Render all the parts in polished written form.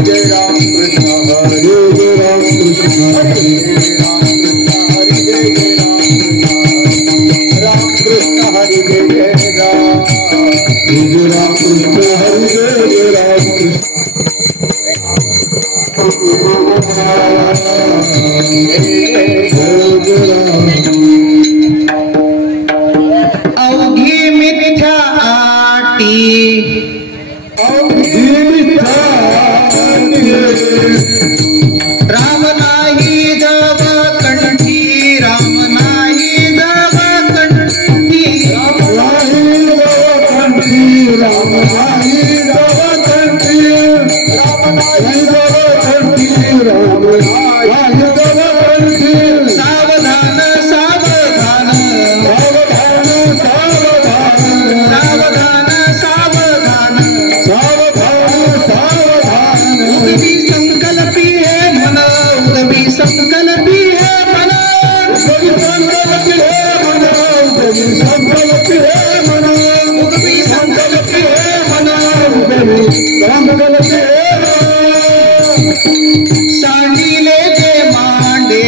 Jai Ram Krishna Hare संकल्प हे मना उगवी संकल्प हे मना उगवी संकल्प हे सांडिले जे मांडे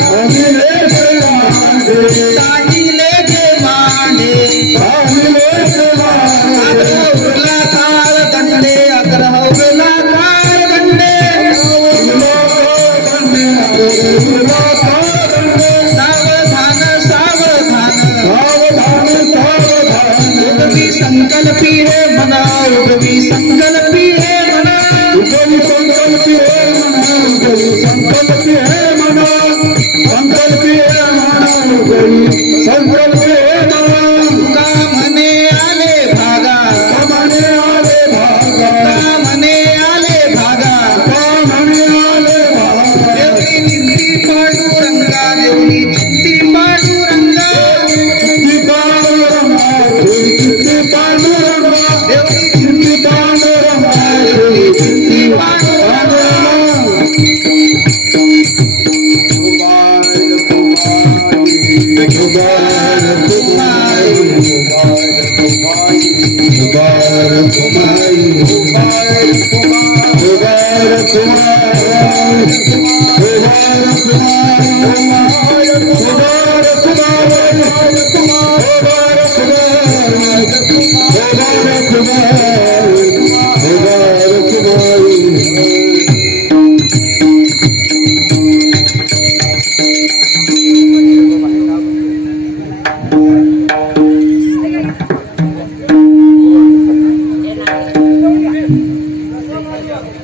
सांडिले जे मांडे सांडिले जे मांडे सांडिले जे मांडे उरला काळ दंडे अग्रह उरला काळ दंडे उरला काळ दंडे सावधान सावधान सावधान सावधान उगवी संकल्पी हे मना उगवी संकल्पी हे मना उगवी संकल्पी हे मना उगवी संकल्पी हे मना संकल्पी हे मना उगवी संकल्पी हे मना तुका म्हणे आले भागा म्हणे आले भागा म्हणे आले भागा म्हणे आले भागा देवली चिंती पांडुरंगा देवली चिंती पांडुरंगा चिंती पांडुरंगा चिंती पांडुरंगा देवली चिंती पांडुरंगा देवली चिंती पांडुरंगा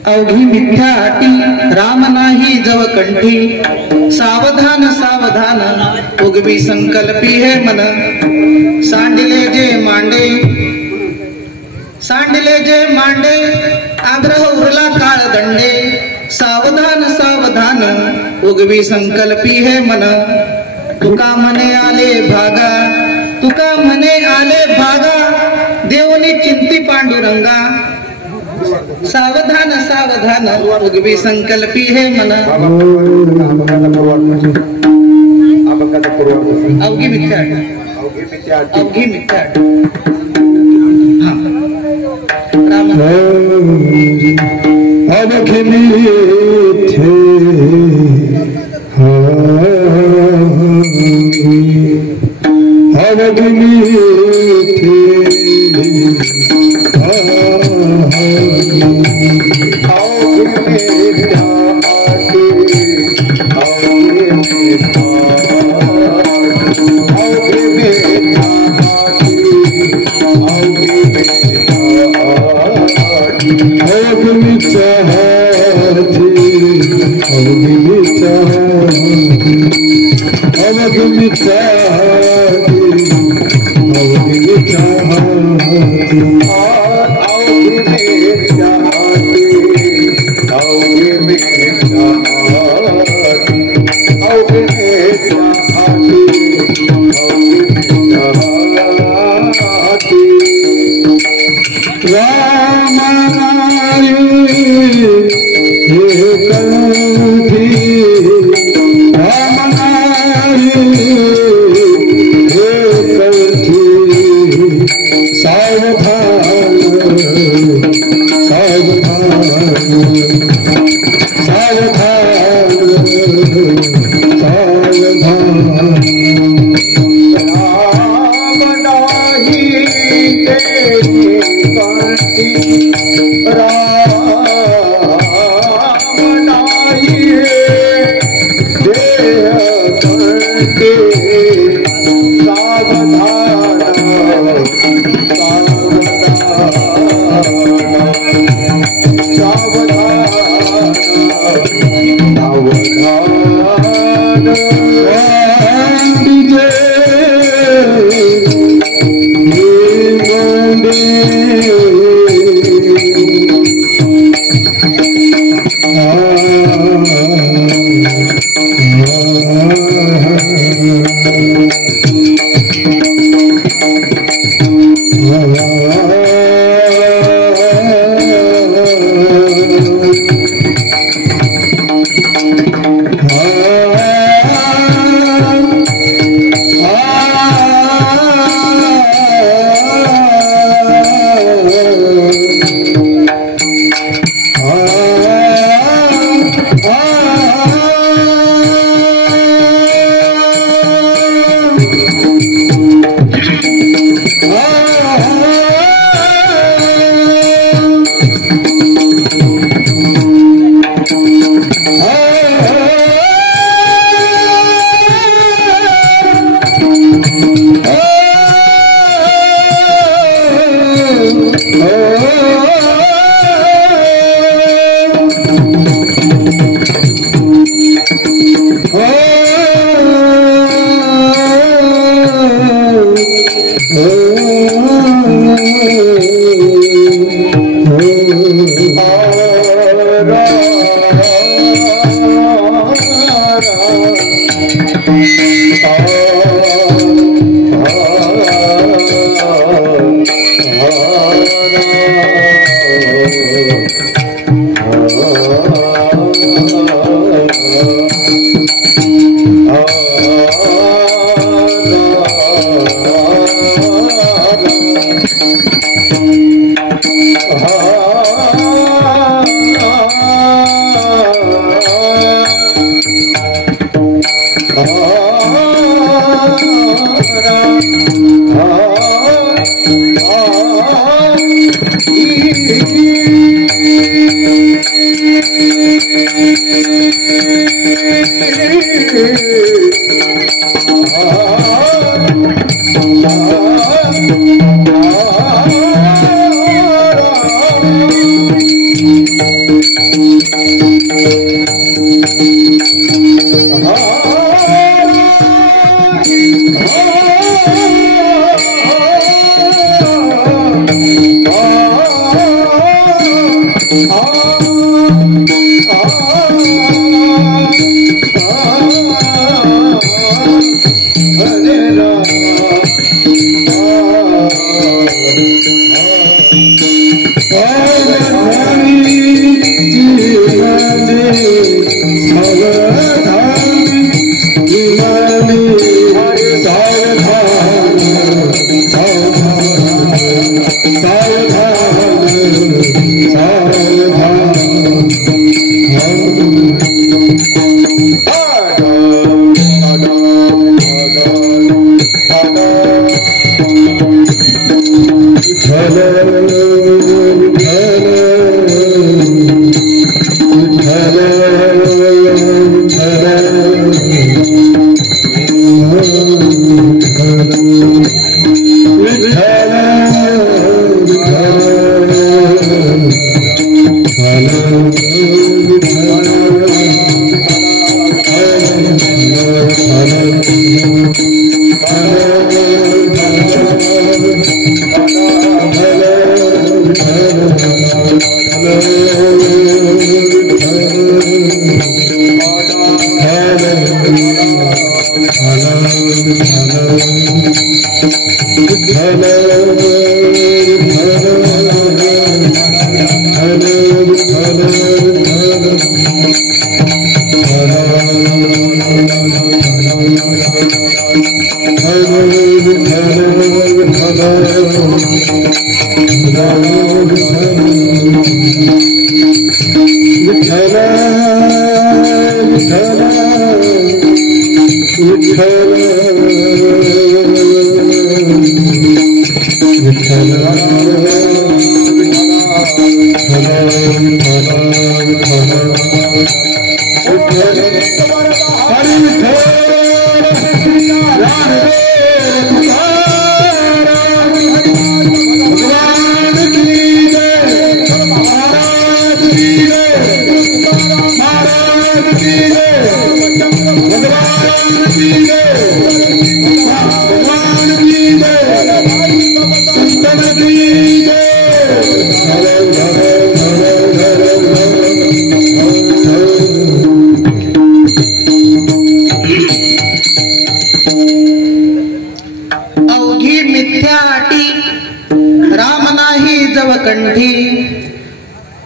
अवघी मिथ्या अटी राम नाही जव कंठी सावधान सावधान उगवी संकल्पी हे मन सांडिले जे मांडे सांडिले जे मांडे आग्रह उरला काळ दंडे सावधान सावधान उगवी संकल्पी हे मन तुका म्हणे आले भागा तुका म्हणे आले भागा देवनी चिंती पांडुरंगा सावधान सावधान उगवी संकल्पी हे मन अवघी मिथ्या अवघी मिथ्या अवघी मिथ्ये अवघी मिथ्ये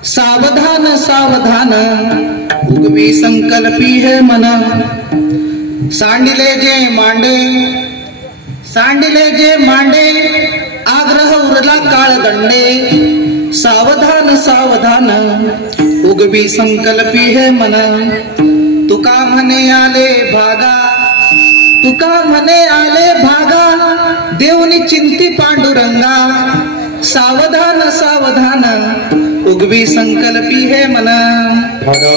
सावधान सावधान उगवी संकल्पी है मन सांडिले जे मांडे आग्रह उरला काळदंडे सावधान सावधान उगवी संकल्पी है मन तुका म्हणे आले भागा देवनी चिंती पांडुरंगा सावधान सावधान उगवी संकल्पी है मन हरे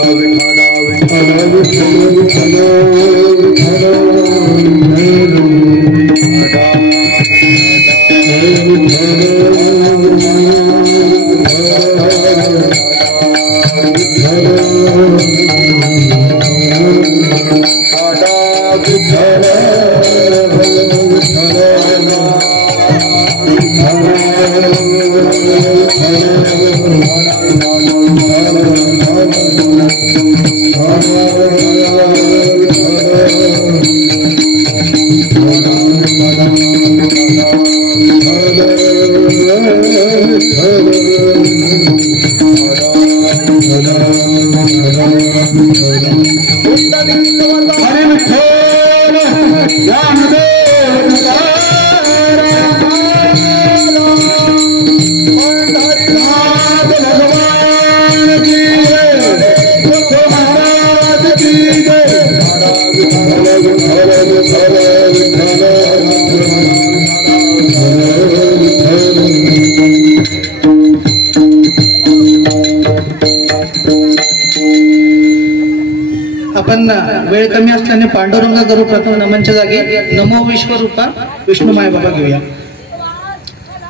सर्वांना वेळ कमी असल्याने पांडुरंग करू प्रथम नमनच्या जागी नमो विश्वरूपा विष्णू माय बाबा घेऊया.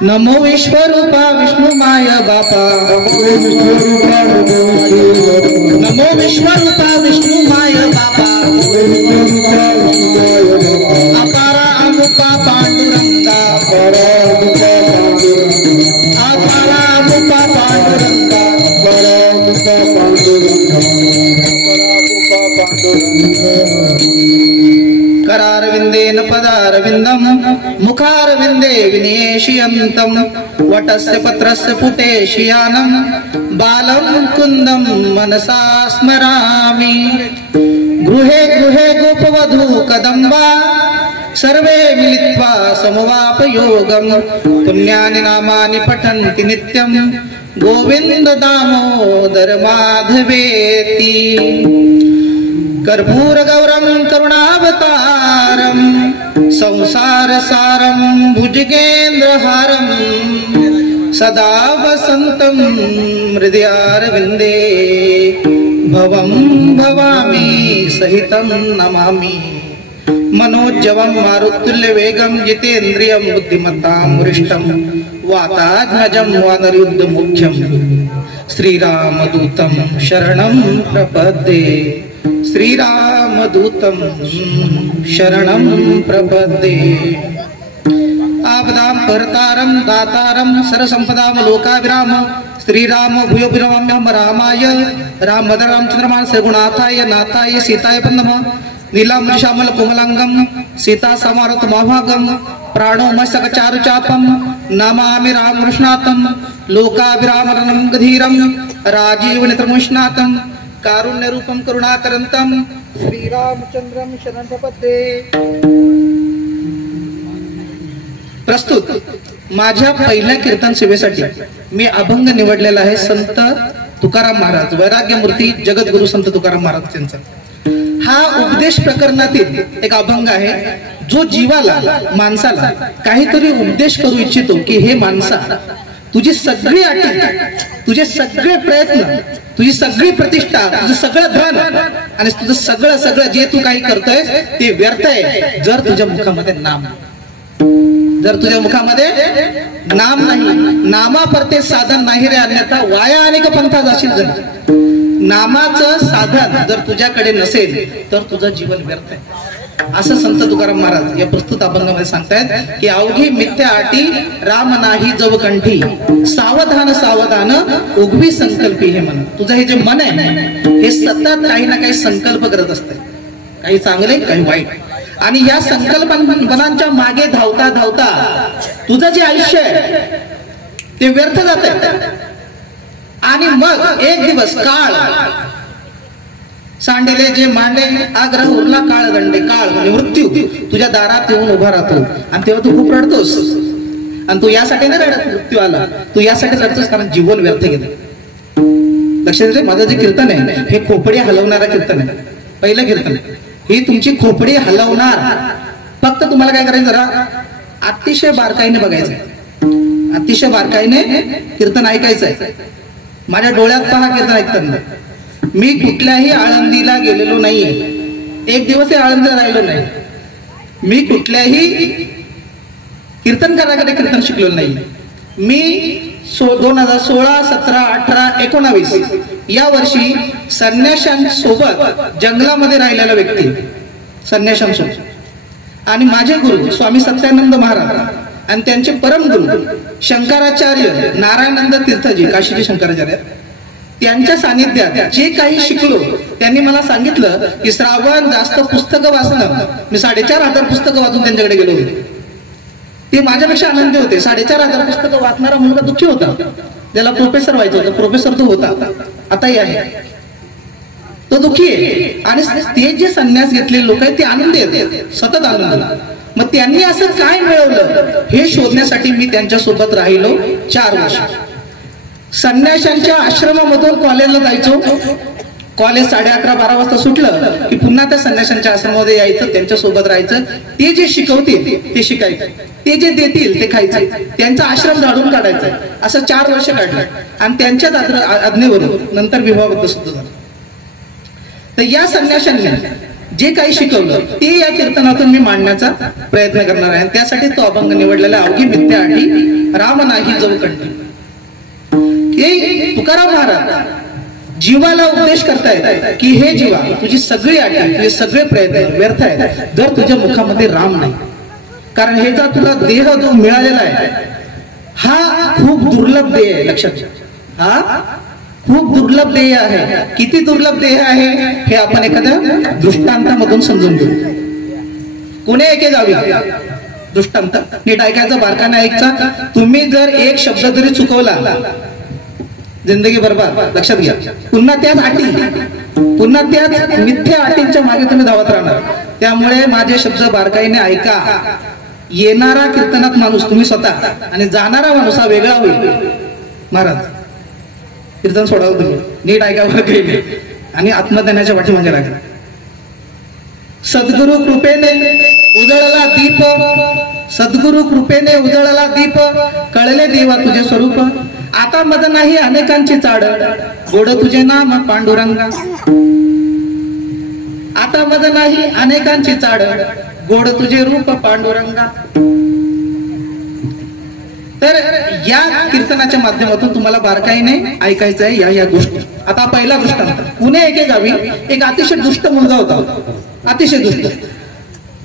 नमो विश्वरूपा विष्णू माय बापा, नमो विश्वरूपा विष्णू माय बापा, अपारा अमुका पांडुरंगा, अपारा अमुका पांडुरंगा, करारविंदेन पदारविंदम मुखारविंदे विनेशियंतम वटस्य पत्रस्य पुटेशियानं बालं कुंदम मनसा स्मरामि. गृहे गृहे गोपवधू कदंबा सर्वे मिलित्वा समवापयोगम पुण्यानि नामानि पठन्ति नित्यं गोविंद दामोदर माधवेति. कर्पूर गौरम करुणावतारम संसार सारम भुजगेंद्रहारम सदा वसंतम हृदयारविंदे भवं भवामी सहितं नमामि. मनोज्जवं मारुतुल्यवेगं जितेन्द्रियं बुद्धिमतां वरिष्ठं वातात्मजं वानरयुद्धमुख्यं श्रीरामदूतं शरणं प्रपद्ये. श्रीरामदूतं शरणं प्रपद्ये. आपदां परतारं दातारं सर्वसंपदां लोकाभिराम श्रीराम भूयो नमाम्यहं रामाय रामभद्र रामचंद्रमानसे गुणाथाय नाथाय सीताय नमः. नीलांबर श्यामल कोमलांगम सीता समारत महाभागम प्राणो मस्तक चारुचापम नमामि रामकृष्णातं लोकाभिरामरणं गधीरं राजीव नेत्रमुष्णातं कारुण्य रूपम करुणाकरंतम श्रीरामचंद्रम शरण प्रपद्ये. प्रस्तुत माझ्या पहिल्या कीर्तन सेवेसाठी मी अभंग निवडलेला आहे संत तुकाराम महाराज वैराग्य मूर्ती जगद्गुरु संत तुकाराम महाराज त्यांचा. हा उपदेश प्रकरणातील एक अभंग आहे जो जीवाला माणसाला काहीतरी उपदेश करू इच्छितो की हे माणसा तुझी सगळी अटी तुझे सगळे प्रयत्न तुझी सगळी प्रतिष्ठा तुझं सगळं धन आणि तुझं सगळं सगळं जे तू काही करतोय ते व्यर्थ आहे जर तुझ्या मुखामध्ये नाम जर तुझ्या मुखामध्ये नाम नाही. नामापरते साधन नाही रे अन्यथा वाया अनेक पंथा जाशील. जर नामाचं साधन जर तुझ्याकडे नसेल तर तुझं जीवन व्यर्थ आहे असं संत तुकाराम महाराज या प्रस्तुत अभंगामध्ये सांगतायत की अवघी मिथ्या आटी राम नाही जव कंठी सावधान सावधान उगवी संकल्पी हे मन. तुझं हे जे मन आहे हे सतत काही ना काही संकल्प करत असते काही चांगले काही वाईट आणि या संकल्पनांच्या मागे धावता धावता तुझं जे आयुष्य आहे ते व्यर्थ जात आहे. आणि मग एक दिवस काळ सांडेले जे मांडे आग्रह उरला काळ दंडे काळ म्हणजे मृत्यू तुझ्या दारात येऊन उभा राहतो आणि तेव्हा तू खूप रडतोस. आणि तू यासाठी नाही रडत मृत्यू आला तू यासाठी रडतोस कारण जीवन व्यर्थ गेलं. लक्षात येते माझं जे कीर्तन आहे हे खोपडी हलवणारा कीर्तन आहे. पहिलं कीर्तन ही तुमची खोपडी हलवणार. फक्त तुम्हाला काय करायचं जरा अतिशय बारकाईने बघायचं अतिशय बारकाईने कीर्तन ऐकायचं आहे. माझ्या डोळ्यात पहा कीर्तन ऐकताना. मी कुठल्याही आळंदीला गेलेलो नाहीये एक दिवसही आळंदीला राहिलो नाही. मी कुठल्याही कीर्तनकाराकडे कीर्तन शिकलेलो नाही. मी 2016, 17, 18, 19 या वर्षी संन्याशांसोबत जंगलामध्ये राहिलेला व्यक्ती संन्याशांसोबत. आणि माझे गुरु स्वामी सत्यानंद महाराज आणि त्यांचे परमगुरु शंकराचार्य नारायणानंद तीर्थजी काशीचे शंकराचार्य त्यांच्या सानिध्यात जे काही शिकलो त्यांनी मला सांगितलं की श्रावण जास्त पुस्तकं वाचणं. मी 4,500 पुस्तकं वाचून त्यांच्याकडे गेलो होते. ते माझ्यापेक्षा आनंदी होते. 4,500 पुस्तकं वाचणारा मुलगा दुःखी होता. त्याला प्रोफेसर व्हायचं होतं. प्रोफेसर तो होता आताही आहे. तो दुःखी आहे. आणि ते जे संन्यास घेतलेले लोक आहेत ते आनंदी आहेत सतत आनंद. मग त्यांनी असं काय मिळवलं हे शोधण्यासाठी मी त्यांच्या सोबत राहिलो 4 वर्ष. संन्याशांच्या आश्रमामधून कॉलेजला जायचो. कॉलेज 11:30-12 वाजता सुटलं की पुन्हा त्या संन्याशांच्या आश्रमामध्ये यायचं त्यांच्या सोबत राहायचं. ते जे शिकवतील ते शिकायचं ते जे देतील ते खायचं त्यांचा आश्रम झाडून काढायचं. असं 4 वर्ष काढलं आणि त्यांच्याच आज्ञेवरून नंतर विवाहबद्ध सुद्धा झालं. तर या संन्याशांनी जे काही शिकवलं ते या कीर्तनातून मी मांडण्याचा प्रयत्न करणार आहे. त्यासाठी तो अभंग निवडलेला अवघी विद्या आठी राम नाही जाऊ कंठी. हे तुकाराम महाराज जीवाला उपदेश करतायत की हे जीवा, तुझी सगळी आठी, तुझे सगळे प्रयत्न व्यर्थ आहेत जर तुझ्या मुखामध्ये राम नाही. कारण हे जो तुला देह जो मिळालेला आहे हा खूप दुर्लभ देह आहे. लक्षात घ्या, हा खूप दुर्लभ देह आहे. किती दुर्लभ देह आहे हे आपण एखाद्या दृष्टांतामधून समजून घेऊ. कोणी एके गावी दृष्टांत नीट ऐकायचा, बारकाने ऐकायचा. तुम्ही जर एक शब्द जरी चुकवला जिंदगी बरबाद. लक्षात घ्या, पुन्हा त्याच अटी, पुन्हा त्याच मिथ्या अटींच्या मागे तुम्ही धावत राहणार. त्यामुळे माझे शब्द बारकाईने ऐका. येणारा कीर्तनात माणूस तुम्ही स्वतः आणि जाणारा माणूस हा वेगळा होईल. महाराज कीर्तन सोडावं तुम्ही, नीट ऐका बारकाईने आणि आत्मज्ञानाच्या पाठीमागे राहा. सद्गुरु कृपेने उजळला दीप, सद्गुरु कृपेने उजळला दीप, कळले देवा तुझे स्वरूप. आता मज नाही अनेकांची चाड, गोड तुझे नाम पांडुरंगा. आता मज नाही अनेकांची चाड, गोड तुझे रूप पांडुरंगा. तर या कीर्तनाच्या माध्यमातून तुम्हाला बारकाईने ऐकायचं आहे या गोष्टी. आता पहिला दृष्टांत. पुणे एके गावी एक अतिशय दुष्ट मुलगा होता, अतिशय दुष्ट.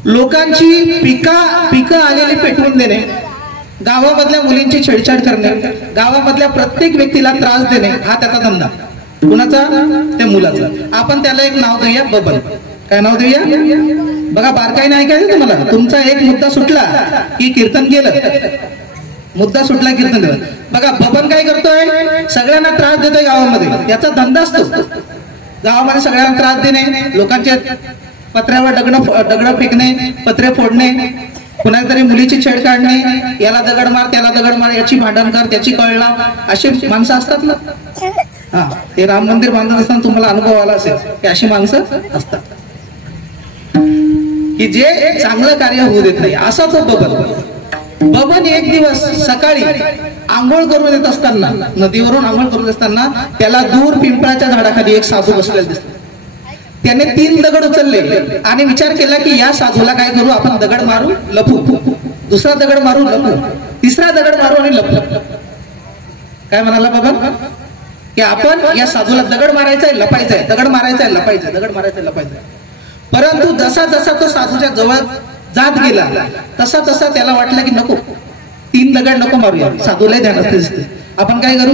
लोकांची पिकं आलेली पेटवून देणे, गावामधल्या मुलींची छेडछाड करणे, गावामधल्या प्रत्येक व्यक्तीला त्रास देणे हा त्याचा धंदा. कुणाचा? त्या मुलाचा. आपण त्याला एक नाव देऊया, बबन. काय नाव देऊया? बघा बारकाईने ऐकायचं तुम्हाला. तुमचा एक मुद्दा सुटला की कीर्तन केलं, मुद्दा सुटला कीर्तन केलं. बघा बबन काय करतोय? सगळ्यांना त्रास देतोय गावामध्ये. याचा धंदा असतो गावामध्ये सगळ्यांना त्रास देणे, लोकांच्या पत्र्यावर दगड फेकणे, पत्रे फोडणे, कुणातरी मुलीची छेड काढणे, याला दगड मार त्याला दगड मार, याची भांडण कर त्याची कळला, अशी माणसं असतात ना. हा, ते राम मंदिर बांधत असताना तुम्हाला अनुभव आला असेल की अशी माणसं असतात की जे चांगलं कार्य होऊ देत नाही. असाच बबन एक दिवस सकाळी आंघोळ करून येत असताना, नदीवरून आंघोळ करून असताना त्याला दूर पिंपळाच्या झाडाखाली एक साधू बसलेला दिसला. त्याने 3 दगड उचलले आणि विचार केला की या साधूला काय करू आपण, दगड मारू लपू, दुसरा दगड मारू लपू, तिसरा दगड मारू आणि लपू. काय म्हणाला बाबा की आपण या साधूला दगड मारायचाय लपायचंय, दगड मारायचाय लपायचंय, दगड मारायचंय लपायचंय. परंतु जसा जसा तो साधूच्या जवळ जात गेला तसा तसा त्याला वाटलं की नको, 3 दगड नको मारूया, साधूला ध्यानात दिसते. आपण काय करू,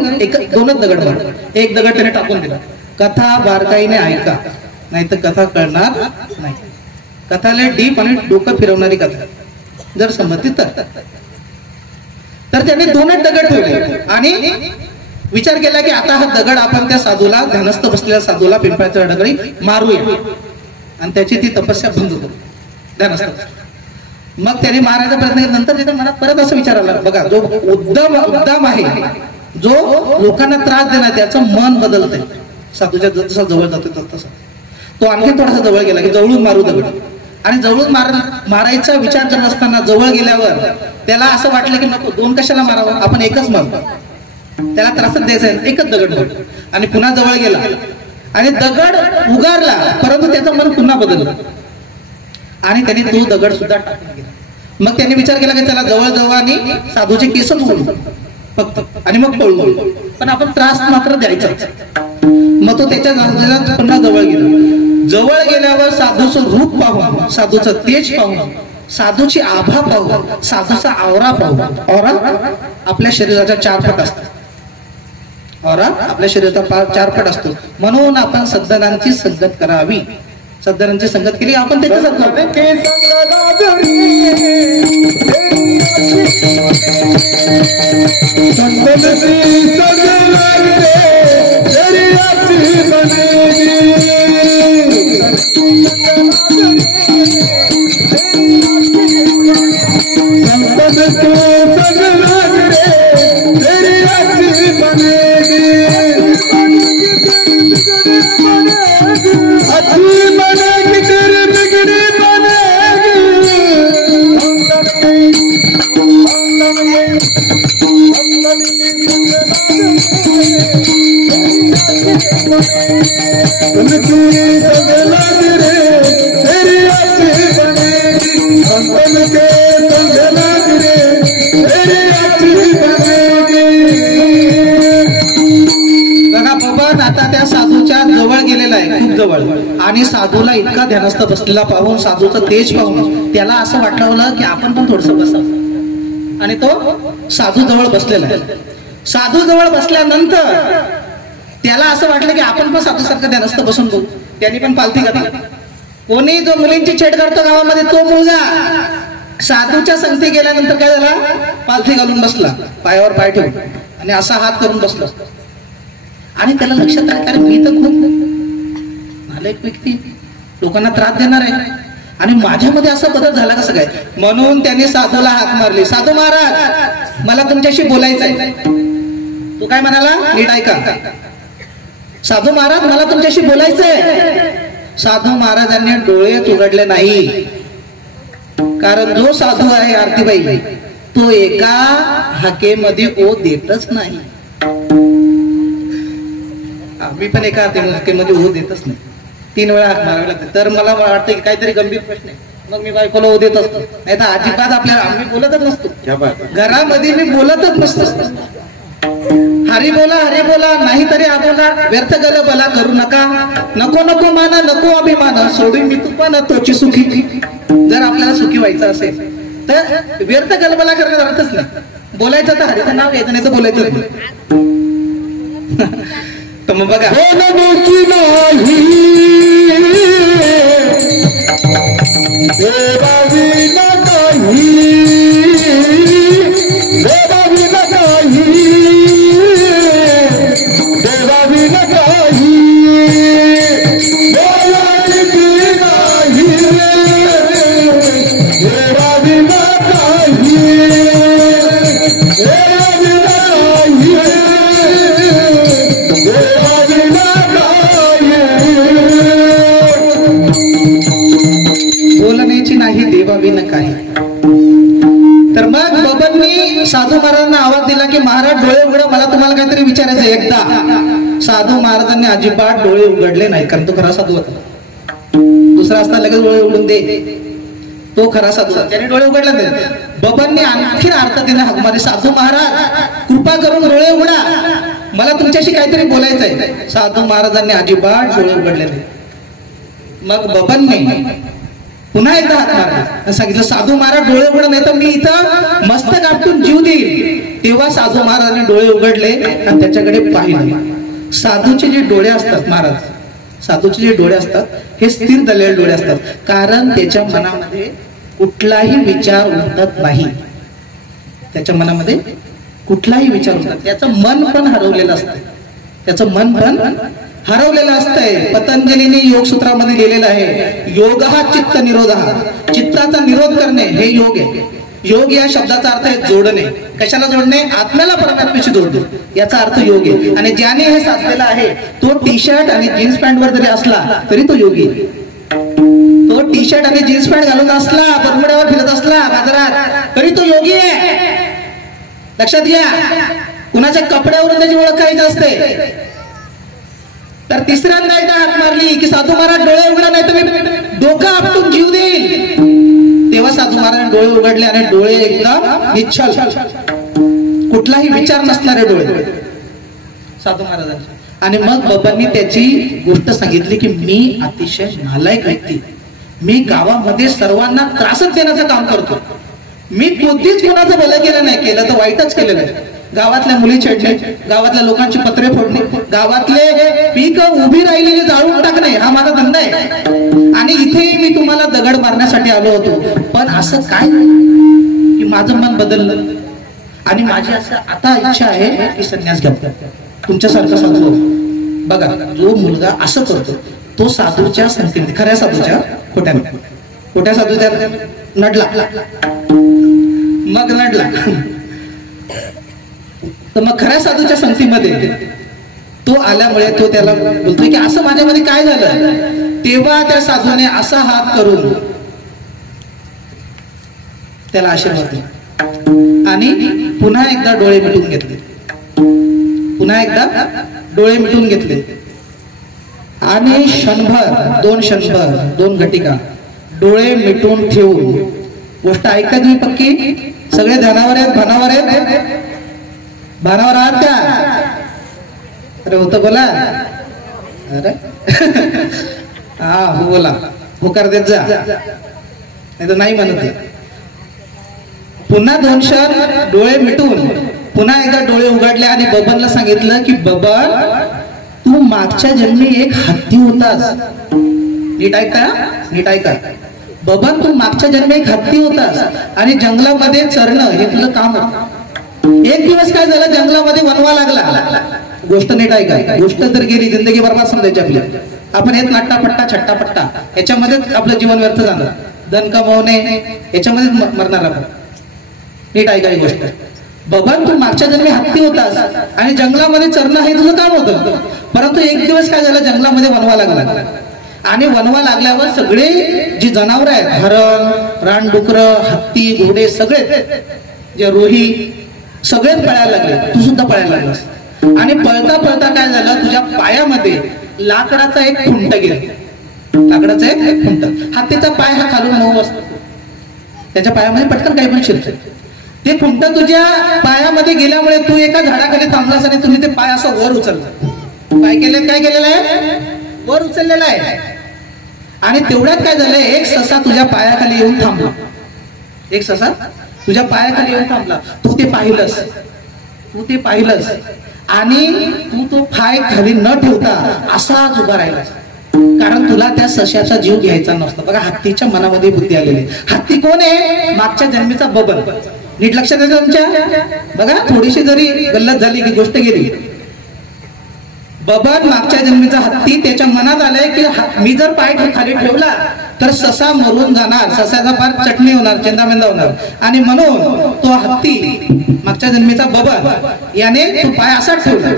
2च दगड मारू. एक दगड त्याने टाकून दिला. कथा बारकाईने ऐका, नाही तर कथा कळणार नाही. कथाला डीप आणि डोकं फिरवणारी कथा जर संमती तर त्याने 2च दगड ठेवले आणि विचार केला की आता हा दगड आपण त्या साधूला, ध्यानस्थ बसलेल्या साधूला पिंपळाच्या दगडी मारूया आणि त्याची ती तपस्या भंग करू ध्यानस्थ. मग त्याने मारायचा प्रयत्न केला. नंतर त्याच्या मनात परत असं विचार आला, बघा जो उद्दाम आहे, जो लोकांना त्रास देणार, त्याचं मन बदलतंय. साधूच्या जसा जवळ जातो तसा तो आणखी थोडासा जवळ गेला की जवळून मारू दगड. आणि जवळून मारायचा विचार करत असताना जवळ गेल्यावर त्याला असं वाटलं की नको, 2 कशाला मारावं, आपण एकच मारू, त्याला त्रासच द्यायचा आहे, एकच दगड मारू. आणि पुन्हा जवळ गेला आणि दगड उगारला, परंतु त्याचं मन पुन्हा बदललं आणि त्याने तो दगड सुद्धा टाकून गेला. मग त्याने विचार केला की त्याला जवळ जवळ आणि साधूचे केस उघडू फक्त आणि मग पळू, पण आपण त्रास मात्र द्यायचा. मग तो त्याच्या पुन्हा जवळ गेला. जवळ गेल्यावर साधूचं रूप पाहून, साधूचं तेज पाहून, साधूची आभा पाहून, साधूचा आवरा पाहून, औरा आपल्या शरीराच्या 4 पट असतो, औरा आपल्या शरीराचा 4 पट असतो. म्हणून आपण सज्जनांची संगत करावी. सज्जनांची संगत केली आपण त्याच्यासारखं आता त्या साधूच्या जवळ गेलेला आहे, खूप जवळ, आणि साधूला इतका ध्यानस्थ बसलेला पाहून, साधूचं तेज पाहून त्याला असं वाटलं की आपण पण थोडस बसावं, आणि तो साधू जवळ बसलेला आहे. साधू जवळ बसल्यानंतर त्याला असं वाटलं की आपण पण साधू सारखं ध्यानस्थ बसून बघू. त्यांनी पण पालथी घातली. कोणी जो मुलींची छेड करतो गावामध्ये तो मुलगा साधूच्या संगती गेल्यानंतर काय झाला, पालथी घालून बसला, पायावर पाय ठेवून, आणि असा हात करून बसला. आणि त्याला लक्षात आलं, कारण मी तर खूप नालायक व्यक्ती, लोकांना त्रास देणार आहे, आणि माझ्यामध्ये असा बदल झाला कसं काय. म्हणून त्यांनी साधूला हाक मारली, साधू महाराज मला तुमच्याशी बोलायचं आहे. तू काय म्हणाला, नीट ऐका. साधू महाराज मला तुमच्याशी बोलायचंय. साधू महाराजांनी डोळेच उघडले नाही, कारण जो साधू आहे आरतीबाई तो एका हाकेमध्ये ओ देतच नाही. मी पण एका हाकेमध्ये ओ देतच नाही, 3 वेळा हाक मारावी लागते. तर मला वाटतं की काहीतरी गंभीर प्रश्न आहे, मग मी बायकोला ओ देत असतो, नाही तर अजिबात आपल्याला आम्ही बोलतच नसतो, घरामध्ये मी बोलतच नसतो. हरी बोला नाहीतरी आपल्याला व्यर्थ गलबला करू नका, नको नको माना नको अभिमान, सोडून मी तुपाना तोची सुखी. जर आपल्याला सुखी व्हायचं असेल तर व्यर्थ गलबला करण्याचा अर्थच नाही. बोलायचं तर हरीचं नाव घ्यायचं, नाही तर बोलायचं तर मग बघा, बोलण्याची नाही देवाविन काही. तर मग बबननी साधू महाराजांना आवाज दिला की महाराज डोळे उघडा, मला तुम्हाला काहीतरी विचारायचं एकदा. साधू महाराजांनी अजिबात डोळे उघडले नाही, कारण तो खरा साधू होता. दुसरा असता लगेच डोळे उघडून दे, तो खरा साधू होता, त्याने डोळे उघडले नाही. बबननी आणखी अर्थाने हाक मारली, साधू महाराज कृपा करून डोळे उघडा, मला तुमच्याशी काहीतरी बोलायचं आहे. साधू महाराजांनी अजिबात डोळे उघडले नाही. मग बबनने पुन्हा एकदा हात मारला, सांगितलं साधू महाराज डोळे उघडा, नाही तर मी इथं मस्तक आपटून जीव देईल. तेव्हा साधू महाराजांनी डोळे उघडले आणि त्याच्याकडे पाहिले. साधूचे जे डोळे असतात, महाराज साधूचे जे डोळे असतात हे स्थिर झालेले डोळे असतात, कारण त्याच्या मनामध्ये कुठलाही विचार उमटत नाही. त्याच्या मनामध्ये कुठलाही विचार उमटत, त्याचं मन पण हरवलेलं असतं, त्याचं मन पण हरवलेलं असतंय. पतंजलीने योग सूत्रामध्ये लिहिलेलं आहे, योग हा चित्त निरोध, चित्ताचा निरोध करणे हे योग आहे. योग या शब्दाचा अर्थ आहे जोडणे. कशाला जोडणे, आत्म्याला परमात्म्याशी जोडणे, याचा अर्थ योग आहे. आणि ज्याने हे साधलेलं आहे तो टी शर्ट आणि जीन्स पॅन्ट वर जरी असला तरी तो योगी. तो टी शर्ट आणि जीन्स पॅन्ट घालून असला, बरमुड्यावर फिरत असला बाजारात तरी तो योगी आहे. लक्षात घ्या, कुणाच्या कपड्यावरून त्याची ओळख करायची असते. तर तिसऱ्यांदा एकदा हात मारली की साधू महाराज डोळे उघडा, नाही तर मी डोकं आपटून जीव देईल. तेव्हा साधू महाराज डोळे उघडले आणि डोळे एकदम निश्चल, कुठलाही विचार नसणारे डोळे साधू महाराजांचे. आणि मग बाबांनी त्याची गोष्ट सांगितली की मी अतिशय नालायक व्यक्ती, मी गावामध्ये सर्वांना त्रासच देण्याचं काम करतो, मी कधीच कोणाचं भलं केलं नाही, केलं तर वाईटच केलेलं आहे. गावातल्या मुली छेडणे, गावातल्या लोकांची पत्रे फोडणे, गावातले पीक उभी राहिलेली जाळून टाकणे हा माझा धंदा आहे. आणि इथे मी तुम्हाला दगड मारण्यासाठी आलो होतो, पण असं काय की माझं मन बदललं आणि माझी असं आता इच्छा आहे की संन्यास घ्यावा, तुमच्यासारखा साधू. बघा, जो मुलगा असं करतो तो साधूच्या संगतीमध्ये, खऱ्या साधूच्या, खोट्या साधूच्या नडला, मग नडला तर मग खऱ्या साधूच्या संगतीमध्ये तो आल्यामुळे तो त्याला बोलतोय की असं माझ्यामध्ये काय झालं. तेव्हा त्या साधूने असा हात करून त्याला आशीर्वाद दिला आणि पुन्हा एकदा डोळे मिटून घेतले. पुन्हा एकदा डोळे मिटून घेतले आणि क्षणभर दोन घटिका डोळे मिटून ठेवून, गोष्ट ऐकता तुम्ही पक्की? सगळे ध्यानावर आहेत, भानावर आहात का? अरे होतं बोला. अरे हा हो बोला, होकार देत जा, नाही तर नाही म्हणत. पुन्हा 2 क्षण डोळे मिटून पुन्हा एकदा डोळे उघडले आणि बबनला सांगितलं की बबन, तू मागच्या जन्मी एक हत्ती होतास. नीट ऐका. बबन, तू मागच्या जन्मी एक हत्ती होतास आणि जंगलामध्ये चरणं हे तुझं काम होतं. एक दिवस काय झालं, जंगलामध्ये वनवा लागला. गोष्ट नीट ऐका. गोष्ट तर गेली, जिंदगी बरबाद समजायची आपली. आपण हेच नाट्टापट्टा छट्टापट्टा याच्यामध्येच आपलं जीवन व्यर्थ जाणार. धन कमवणे याच्यामध्येच मरणार आपण. नीट ऐका ही गोष्ट. बबन, तू मागच्या जन्मी हत्ती होतास आणि जंगलामध्ये चरणं हे तुझं काम होतं. परंतु एक दिवस काय झालं, जंगलामध्ये वनवा लागला आणि वनवा लागल्यावर सगळे जी जनावर आहेत, हरण, रानडुकर, हत्ती, घोडे, सगळे जे रोही सगळेच पळायला लागले. तू सुद्धा पळायला लागलास आणि पळता पळता काय झालं, तुझ्या पायामध्ये लाकडाचा एक खुंट गेला. लाकडाचा एक खुंट. हत्तीचा पाय हा खालून मऊ असतो, त्याच्या पायामध्ये पटकन काही पण शिरतं. ते खुंट तुझ्या पायामध्ये गेल्यामुळे तू एका झाडाखाली थांबलास आणि तुम्ही ते पाय असं वर उचलला. काय केलेलं आहे, वर उचललेला आहे. आणि तेवढ्यात काय झालं, एक ससा तुझ्या पायाखाली येऊन थांबला. एक ससा तुझ्या पायाखाली येऊन थांबला. तू ते पाहिलंस आणि तू तो पाय खाली न ठेवता असाच उभा राहिलास, कारण तुला त्या सश्याचा जीव घ्यायचा नसतो. बघा, हत्तीच्या मनामध्ये बुद्धी आलेली. हत्ती कोण आहे, मागच्या जन्मीचा बबन. नीट लक्षात येतं तुमच्या. बघा, थोडीशी जरी गल्लत झाली की गोष्ट गेली. बबन मागच्या जन्मीचा हत्ती, त्याच्या मनात आलंय की मी जर पाय खाली ठेवला तर ससा मरून जाणार, ससाचा पार चटणी होणार, चेंदामेंदा होणार. आणि म्हणून तो हत्ती मागच्या जन्मीचा बबन याने तो पाय असा ठेवला.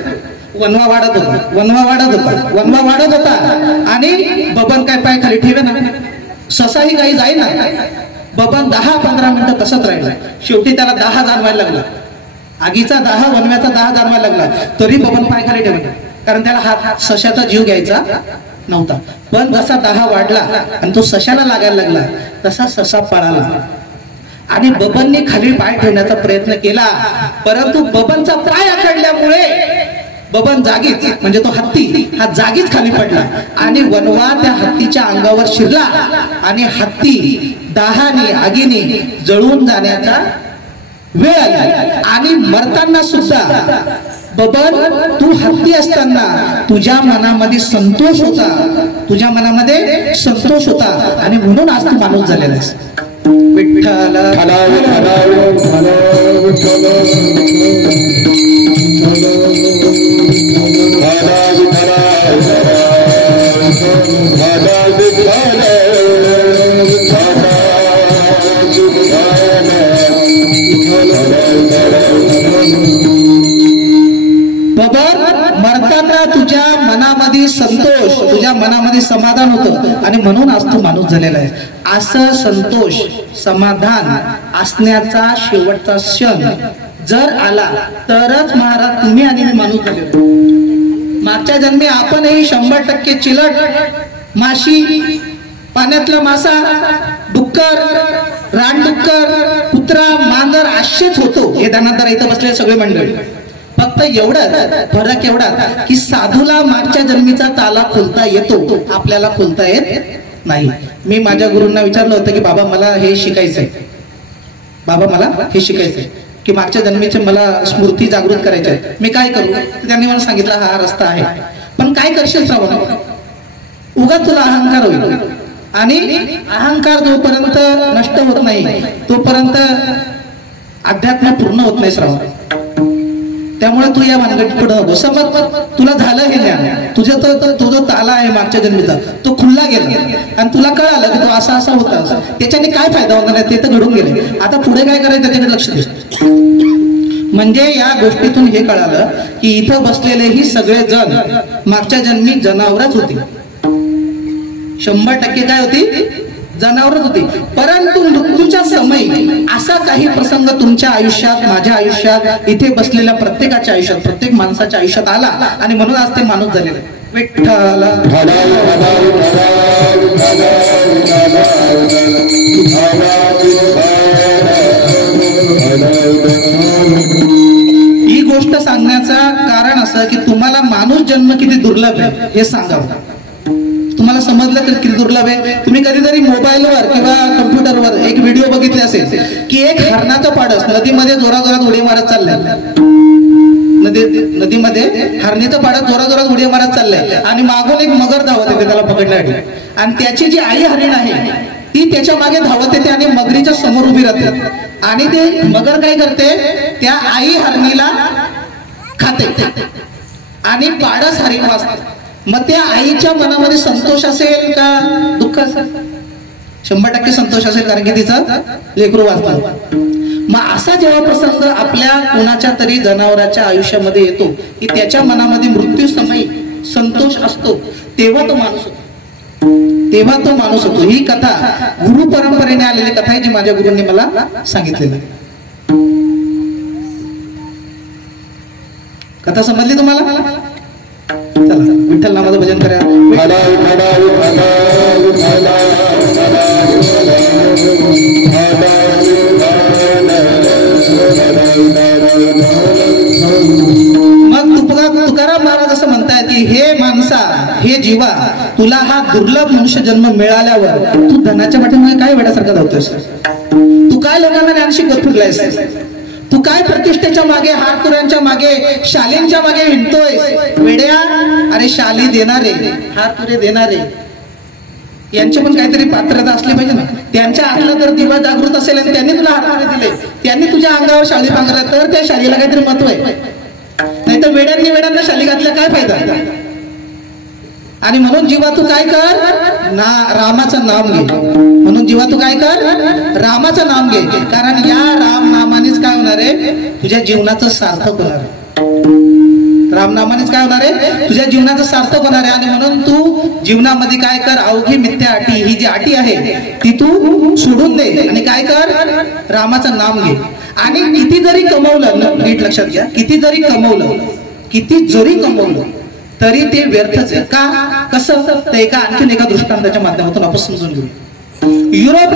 वनवा वाढत होता आणि बबन काय पाय खाली ठेवे ना, ससाही काही जाई ना. बबन 10-15 मिनिटं तसंच राहिला. शेवटी त्याला दाह जाणवायला लागला. आगीचा दाह, वनव्याचा दाह जाणवायला लागला. तरी बबन पाय खाली ठेवला, कारण त्याला हा सशाचा जीव घ्यायचा नव्हता. पण जसा दाह वाढला आणि तो सशाला लागायला लागला तसा ससा पळाला आणि बबनने खाली पाय ठेवण्याचा प्रयत्न केला. परंतु बबनचा पाय आखडल्यामुळे बबन जागीच, म्हणजे तो हत्ती हा जागीच खाली पडला आणि वनवा त्या हत्तीच्या अंगावर शिरला आणि हत्ती दाहाने, आगीने जळून जाण्याचा वेळ आला. आणि मरताना सुद्धा बबन, तू हत्ती असताना तुझ्या मनामध्ये संतोष होता, आणि म्हणून आज तू माणूस झालेला आहेस. विठ्ठल बबन, मरताना तुझ्या मनामध्ये संतोष, तुझ्या मनामध्ये समाधान होतं आणि म्हणून आज तू माणूस झालेला आहे. असं संतोष, समाधान असण्याचा शेवटचा क्षण जर आला तरच महाराज तुम्ही आणि मी माणूस झाले. मागच्या जन्मी आपणही 100% चिलट, माशी, पाण्यातला मासा, डुक्कर, रानडुक्कर, कुत्रा, मांजर असेच होतो. हे धनाधर इथं बसलेले सगळे मंडळी. फक्त एवढं फरक एवढा की साधूला मागच्या जन्मीचा ताला खोलता येतो, आपल्याला खोलता येत नाही. मी माझ्या गुरूंना विचारलं होतं की बाबा मला हे शिकायचंय, की मागच्या जन्मीचे मला स्मृती जागृत करायच्या आहेत, मी काय करू? त्यांनी मला सांगितलं हा रस्ता आहे. पण काय करशील श्रावण, उगा तुला अहंकार होईल आणि अहंकार जोपर्यंत नष्ट होत नाही तोपर्यंत अध्यात्म पूर्ण होत नाही श्रावण. त्यामुळे तू या भानगडीत पुढे नको. समज तुला झालं हे ज्ञान, तुझा ताला आहे मागच्या जन्मीचा तो खुलला गेला आणि तुला कळालं की तो असा होता, त्याच्याने काय फायदा होणार आहे ते तर घडून गेले. आता पुढे काय करायचं त्याच्याकडे लक्ष दे. म्हणजे या गोष्टीतून हे कळालं की इथं बसलेले ही सगळे जण मागच्या जन्मी जनावरच होती. 100% काय होती, जनावरच होती. परंतु मृत्यूच्या समयी असा काही प्रसंग तुमच्या आयुष्यात, माझ्या आयुष्यात, इथे बसलेल्या प्रत्येकाच्या आयुष्यात, प्रत्येक माणसाच्या आयुष्यात आला आणि म्हणून आज ते माणूस झालेले. विठ्ठला ही गोष्ट सांगण्याचं कारण असं की तुम्हाला माणूस जन्म किती दुर्लभ आहे हे सांगावं. तुम्हाला समजलं तर किती दुर्लभ आहे. तुम्ही कधीतरी मोबाईलवर किंवा कम्प्युटरवर एक व्हिडिओ बघितले असेल की एक हरणाचं पाडस नदीमध्ये जोराजोरात उडी मारत चाललंय. नदीमध्ये हरणीचं पाडस जोराजोरात उडी मारत चाललंय आणि मागून एक मगर धावत येते त्याला पकडण्यासाठी. आणि त्याची जी आई हरिण आहे ती त्याच्या मागे धावत येते आणि मगरीच्या समोर उभी राहते. आणि ते मगर काय करते, त्या आई हरणीला खाते आणि पाडस हरिण वाचते. मग त्या आईच्या मनामध्ये संतोष असेल का दुःख असेल? 100% संतोष असेल, कारण की तिचं लेकरू वाचलं. मग असा जेव्हा प्रसंग आपल्या कोणाच्या तरी जनावराच्या आयुष्यामध्ये येतो की त्याच्या मनामध्ये मृत्यू समयी संतोष असतो, तेव्हा तो माणूस होतो. तेव्हा तो माणूस होतो. ही कथा गुरु परंपरेने आलेली कथा आहे जी माझ्या गुरूंनी मला सांगितलेली. कथा समजली तुम्हाला? चला विठ्ठल नामाचं भजन करा. मग तुकाराम महाराज असं म्हणतायत की हे माणसा, हे जीवा, तुला हा दुर्लभ मनुष्य जन्म मिळाल्यावर तू धनाच्या पाठीमागे काय वेड्यासारखा धावतोयस? तू काय लोकांना ज्ञान शिकवत फिरलायस? तू काय प्रतिष्ठेच्या मागे, हारतुऱ्यांच्या मागे, शालींच्या मागे हिंडतोयस? वेड्या, अरे शाली देणारे, हारतुरे देणारे यांची पण काहीतरी पात्रता असली पाहिजे ना. त्यांच्या आतला तर दिवा जागृत असेल आणि त्यांनी तुला हारतुरे दिले, त्यांनी तुझ्या अंगावर शाली पांघरला, तर त्या शालीला काहीतरी महत्व आहे. नाही तर वेड्यांना शाली घातल्या काय फायदा? आणि म्हणून जीवा तू काय कर ना, रामाचं नाम घे. म्हणून जीवा तू काय कर, रामाचं नाम घे. कारण या राम नामानेच काय होणार आहे, तुझ्या जीवनाचं सार्थक होणार आहे. रामनामानेच काय होणार आहे, तुझ्या जीवनाचं सार्थक होणार आहे. आणि म्हणून तू जीवनामध्ये काय कर, अवघी मिथ्या अटी, ही जी अटी आहे ती तू सोडून दे आणि काय कर, रामाचं नाम घे. आणि किती जरी कमवलं, नीट लक्षात घ्या, किती जरी कमवलं, किती जरी कमवलं तरी ते व्यर्थच आहे. का? कसं? तर आणखीन एका दृष्टांताच्या माध्यमातून आपण समजून घेऊ. युरोप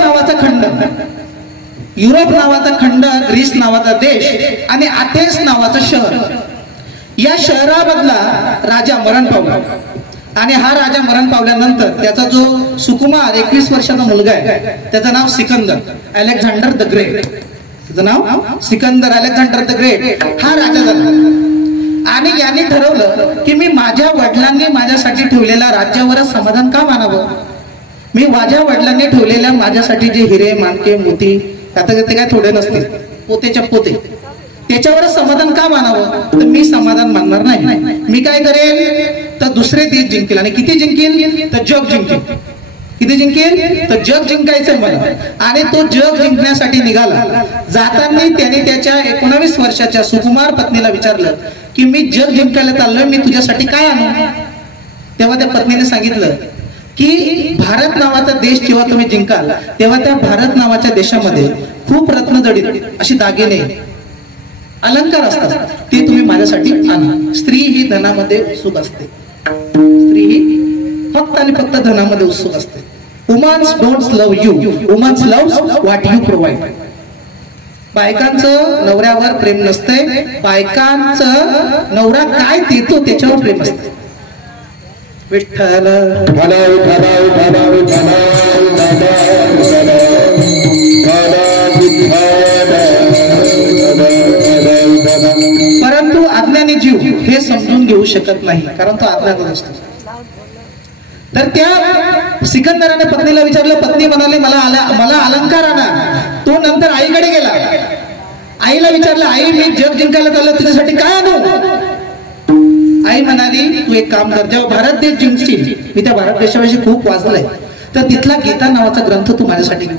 नावाचा खंड, ग्रीस नावाचा देश आणि अथेन्स नावाचं शहर, या शहरामधला राजा मरण पावला. आणि हा राजा मरण पावल्यानंतर त्याचा जो सुकुमार 21 वर्षाचा मुलगा आहे, त्याचं नाव सिकंदर, अलेक्झांडर द ग्रेट, त्याचं नाव सिकंदर अलेक्झांडर द ग्रेट, हा राजा झाला. आणि याने ठरवलं की मी माझ्या वडिलांनी माझ्यासाठी ठेवलेल्या राज्यावरच समाधान का मानावं. मी माझ्या वडिलांनी ठेवलेल्या माझ्यासाठी जे हिरे, माणके, मोती, आता ते काय थोडे नसतील, पोतेच्या पोते, त्याच्यावरच समाधान का मानावं. तर मी समाधान मानणार नाही. मी काय करेल तर दुसरे देश जिंकेल. आणि किती जिंकेल तर जग जिंकेल. किती जिंकेल तर जग जिंकायचं मला. आणि तो जग जिंकण्यासाठी निघाला. जाताना त्याने त्याच्या 19 वर्षाच्या सुकुमार पत्नीला विचारलं की मी जग जिंकायला चाललोय, मी तुझ्यासाठी काय आणू. तेव्हा त्या पत्नीने सांगितलं की भारत नावाचा देश जेव्हा तुम्ही जिंकाल तेव्हा त्या भारत नावाच्या देशामध्ये खूप रत्नजडित अशी दागिने, अलंकार असतात, ते तुम्ही माझ्यासाठी आणा. स्त्री ही धनामध्ये उत्सुक असते. स्त्री ही फक्त आणि फक्त धनामध्ये उत्सुक असते. Womens don't love you, womens love what you provide. बायकांचं नवऱ्यावर प्रेम नसते, बायकांचं नवरा काय देतो त्याच्यावर प्रेम असते. विठ्ठल परंतु अज्ञानी जीव हे समजून घेऊ शकत नाही, कारण तो अज्ञात असतो. तर त्या सिकंदराने पत्नीला विचारलं. पत्नी म्हणाली मला अलंकार आणा. तो नंतर आईकडे गेला. आईला विचारलं, आई मी जग जिंकायला चाललो, तुझ्यासाठी काय आणू. आई म्हणाली तू एक काम कर, जेव्हा भारत देश जिंकशील, मी त्या भारत देशाविषयी खूप वाचलंय, तर तिथला गीता नावाचा ग्रंथ तू माझ्यासाठी घे.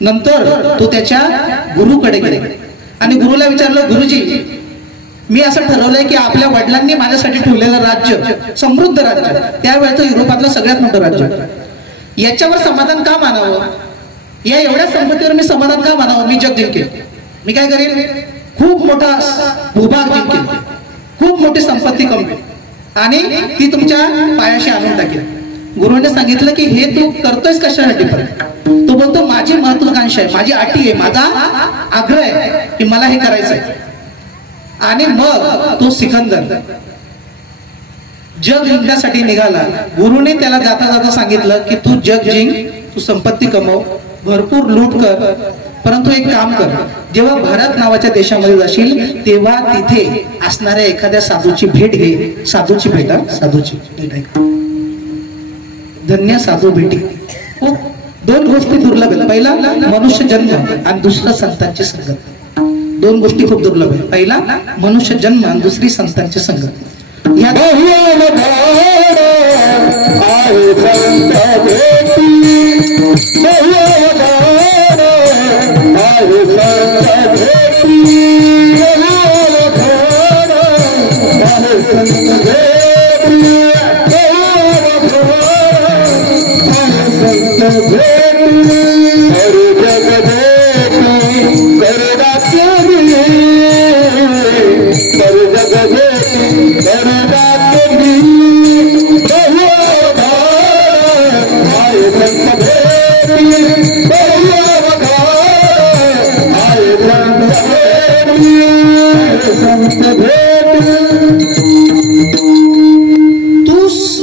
नंतर तो त्याच्या गुरुकडे गेले आणि गुरुला विचारलं, गुरुजी मी असं ठरवलंय की आपल्या वडिलांनी माझ्यासाठी ठेवलेलं राज्य, समृद्ध राज्य, त्यावेळेचं युरोपातलं सगळ्यात मोठं राज्य, याच्यावर समाधान का मानावं, या एवढ्या संपत्तीवर मी समाधान का मानावं, मी जग जिंकेल, मी काय करेन, खूप मोठा भूभाग जिंकेल, खूप मोठी संपत्ती कमवेल आणि ती तुमच्या पायाशी आणून टाकेल. गुरुने सांगितलं की हे तू करतोयस कशासाठी, पण तो बोलतो माझी महत्वाकांक्षा आहे, माझी अटी आहे, माझा आग्रह आहे की मला हे करायचंय. आणि मग तो सिकंदर जग जिंकण्यासाठी निघाला. गुरुने त्याला जाता जाता सांगितलं की तू जग जिंक, तू संपत्ती कमव, भरपूर लूट कर, परंतु एक काम कर, जेव्हा भारत नावाच्या देशामध्ये जाशील तेव्हा तिथे असणाऱ्या एखाद्या साधूची भेट घे. साधूची भेट, साधूची भेट, धन्य साधू भेटी. दोन गोष्टी दुर्लभ आहेत. पहिला मनुष्य जन्म आणि दुसरा संतांची संगत. दोन गोष्टी खूप दुर्लभ आहेत. पहिला मनुष्य जन्म आणि दुसरी संतांची संगत. या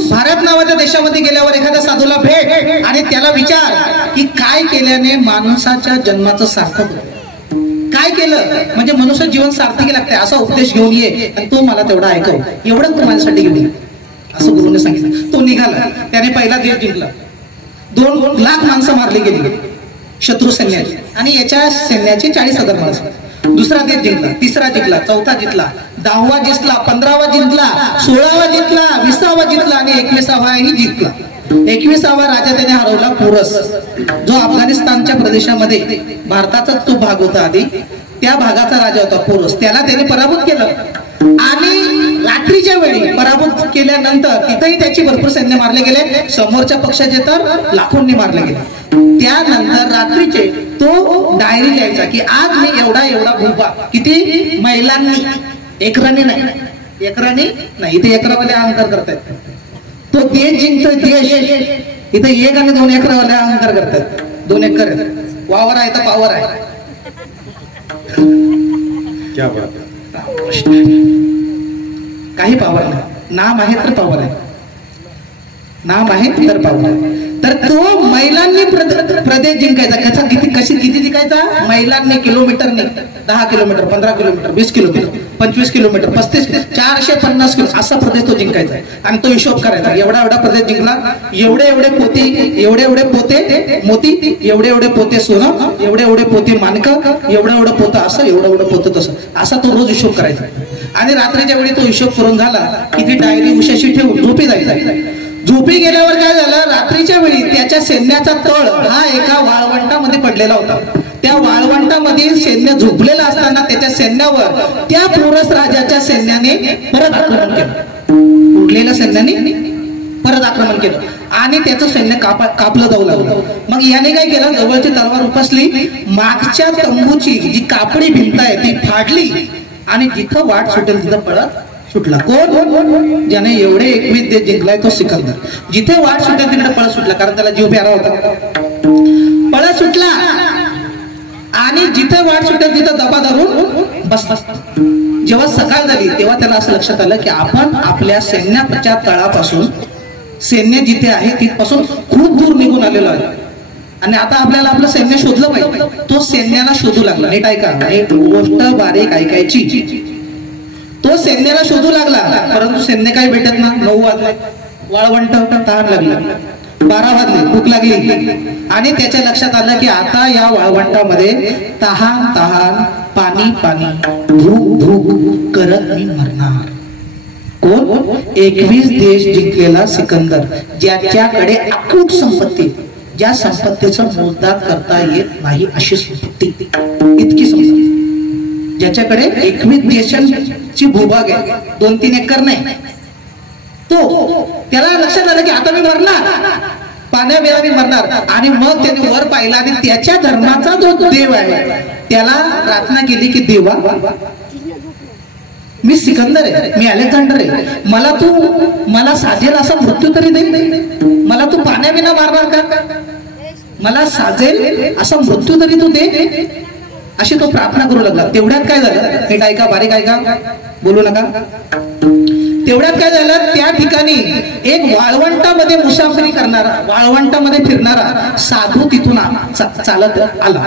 भारत नावाच्या देशामध्ये गेल्यावर एखाद्या साधूला भेट आणि त्याला विचार की काय केल्याने माणसाच्या जन्माचं सार्थक होतं, काय केलं म्हणजे मनुष्य जीवन सार्थकी लागते, असा उपदेश घेऊन ये आणि तो मला तेवढा ऐकव, एवढं तू माझ्यासाठी घेऊन ये, असं गुरुने सांगितलं. तो निघाला. त्याने पहिला देश जिंकला. 2 लाख माणसं मारली गेली शत्रू सैन्याची आणि याच्या सैन्याची 40,000 माणसं. दुसरा देश जिंकला, तिसरा जिंकला, चौथा जिंकला, 10वा जिंकला, 15वा जिंकला, 16वा जिंकला, 20वा जिंकला आणि 21वाही जिंकला. 21वा राजा त्याने हरवला, पोरस, जो अफगाणिस्तानच्या प्रदेशामध्ये भारताचाच तो भाग होता आधी, त्या भागाचा राजा होता पोरस. त्याला त्याने पराभूत केलं आणि रात्रीच्या वेळी पराभूत केल्यानंतर तिथेही त्याची भरपूर सैन्य मारले गेले, समोरच्या पक्षाचे तर लाखोंनी मारले गेले. त्यानंतर रात्रीचे तो डायरी लिहायचा की आज मी एवढा एवढा भूभाग, किती महिलांनी, एकराने नाही, एकराने नाही, इथे एकरावाले अहंकार करतायत. तो देश जिंकतोय, देश, इथे 1 आणि 2 एकरावाले अहंकार करतात. 2 एकर वावर आहे तर पावर आहे. काही पावर नाही, नाम आहे तर पावर आहे, नाम आहे तर पावर आहे. तर तो महिलांनी प्रदेश जिंकायचा. त्याचा किती जिंकायचा, महिलांनी किलोमीटरने, 10 kilometre, 15 kilometre, 20 kilometre, 25 kilometre, 35, 450 kilo असा प्रदेश तो जिंकायचा आणि तो हिशोब करायचा. एवढा एवढा प्रदेश जिंकला, एवढे एवढे पोते, एवढे एवढे पोते मोती, एवढे एवढे पोते सोनं, एवढे एवढे पोते मानकं, एवढं एवढं पोतं असं, एवढं एवढं पोतं तसं, असा तो रोज हिशोब करायचा. आणि रात्रीच्या वेळी तो हिशोब करून झाला की ती डायरी उशाशी ठेवून झोपी जायचा. झोपी गेल्यावर काय झालं, रात्रीच्या वेळी त्याच्या सैन्याचा तळ हा एका वाळवंटामध्ये पडलेला होता. त्या वाळवंटामध्ये सैन्य झोपलेलं असताना त्याच्या सैन्यावर त्या पोरस राजाच्या सैन्याने परत आक्रमण केलं. उरलेल्या सैन्याने परत आक्रमण केलं आणि त्याचं सैन्य कापलं जाऊ लागलं. मग याने काय केलं, जवळची तलवार उपसली, मागच्या तंबूची जी कापडी भिंत आहे ती फाडली आणि जिथं वाट सुटेल तिथं पळत सुटला. कोण, ज्याने एवढे 21 देश जिंकलाय तो सिकंदर. जिथे वाट सुटेल तिकडे पळत सुटला, कारण त्याला जीव प्यारा होता. पळत सुटला आणि जिथे वाट सुटेल तिथं दबा धरून बस. जेव्हा सकाळ झाली तेव्हा त्याला असं लक्षात आलं की आपण आपल्या सैन्याच्या तळापासून, सैन्य जिथे आहे तिथपासून खूप दूर निघून आलेलो आहे आणि आता आपल्याला आपलं सैन्य शोधलं पाहिजे. तो सैन्याला शोधू लागला. नीट ऐका, एक गोष्ट बारीक ऐकायची. तो सैन्याला शोधू लागला, परंतु सैन्य काही भेटत ना. 9 वाजले, वाळवंट, तहान लागली. 12 वाजले, भूक लागली आणि त्याच्या लक्षात आलं की आता या वाळवंटामध्ये तहान, पाणी, भूक भूक करत मी मरणार. कोण, 21 देश जिंकलेला सिकंदर, ज्याच्याकडे अकूट संपत्ती, ज्या संपत्तीचं मोजदाद करता येत नाही अशी संपत्ती, इतकी संपत्ती, ज्याच्याकडे 21 देशांची भूभाग आहे, 2-3 एकर नाही. तो त्याला लक्षात आलं की आता मी मरणार. पाण्याविना मी मरणार. आणि मग त्याने वर पाहिला आणि त्याच्या धर्माचा जो देव आहे त्याला प्रार्थना केली की देवा, मी सिकंदर आहे, मी अलेक्झांडर आहे, मला साजेल असा मृत्यू तरी दे, मला तू पाण्याविना मारणार का, मला साजेल असा मृत्यू तरी तू दे, अशी तो प्रार्थना करू लागला. तेवढ्यात काय झालं, हे ऐका, बारीक ऐका, बोलू नका. तेवढ्यात काय झालं, त्या ठिकाणी एक वाळवंटामध्ये मुसाफरी करणारा, वाळवंटामध्ये फिरणारा साधू तिथून चालत आला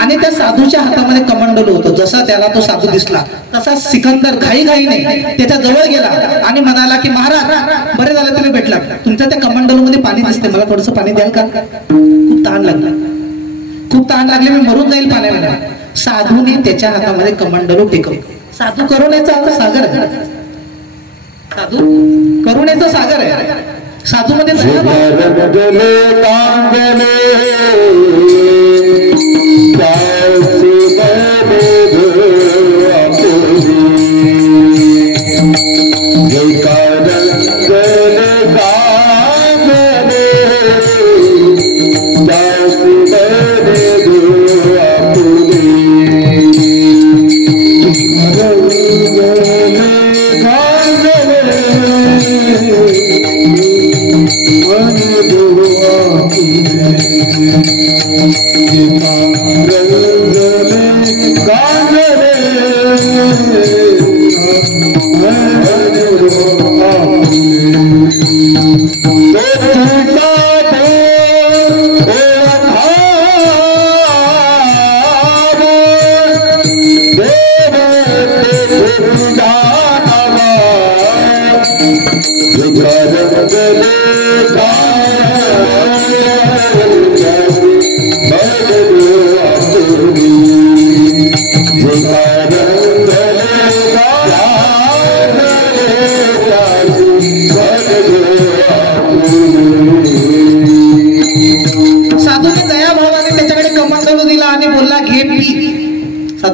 आणि त्या साधूच्या हातामध्ये कमंडलू होतं. जसा त्याला तो साधू दिसला तसा सिकंदर घाईघाईने त्याच्या जवळ गेला आणि म्हणाला की महाराज, बरे झालं तुम्ही भेटला, तुमच्या त्या कमंडलूमध्ये पाणी दिसते, मला थोडंसं पाणी द्याल का, खूप तहान लागली, मी मरून जाईल पाण्यामध्ये. साधूने त्याच्या हातामध्ये कमंडलू टेकवलं. साधू करुणेचा सागर आहे, साधू करुणेचा सागर आहे. साधू मध्ये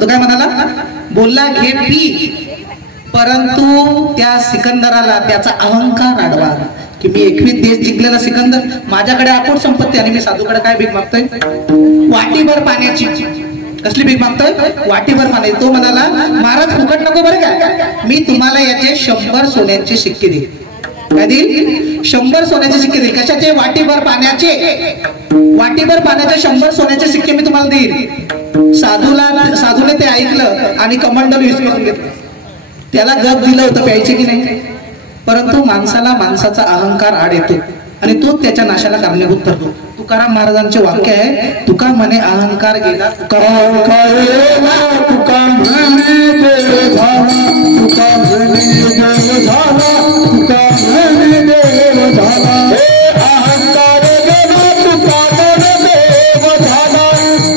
काय म्हणाला, बोलला घे पी. परंतु त्या सिकंदराला त्याचा अहंकार अडवा की मी 21 देश जिंकलेला सिकंदर, माझ्याकडे अकोट संपत्ती आणि मी साधूकडे काय भीक मागतोय, वाटीभर पाण्याची. कसली भीक मागतोय, वाटीभर पाणी. तो म्हणाला महाराज फुकट नको बरं का, मी तुम्हाला याचे 100 सोन्याचे शिक्के देईल. काय देईल, 100 सोन्याचे शिक्के देईल. कशाचे, वाटीभर पाण्याचे, वाटीभर पाण्याचे 100 सोन्याचे शिक्के मी तुम्हाला देईल. साधूने ते ऐकलं आणि कमंडल विसरून घेतलं. त्याला गप दिलं होतं प्यायचे की नाही, परंतु माणसाला माणसाचा अहंकार आड येतो आणि तो त्याच्या नाशाला कारणीभूत ठरतो. तुकाराम महाराजांचे वाक्य आहे, तुका म्हणे अहंकार गेला, तुका म्हणे देव झाला, तुका म्हणे देव झाला, तुका म्हणे देव झाला. अहंकार गेला, तुका म्हणे देव झाला,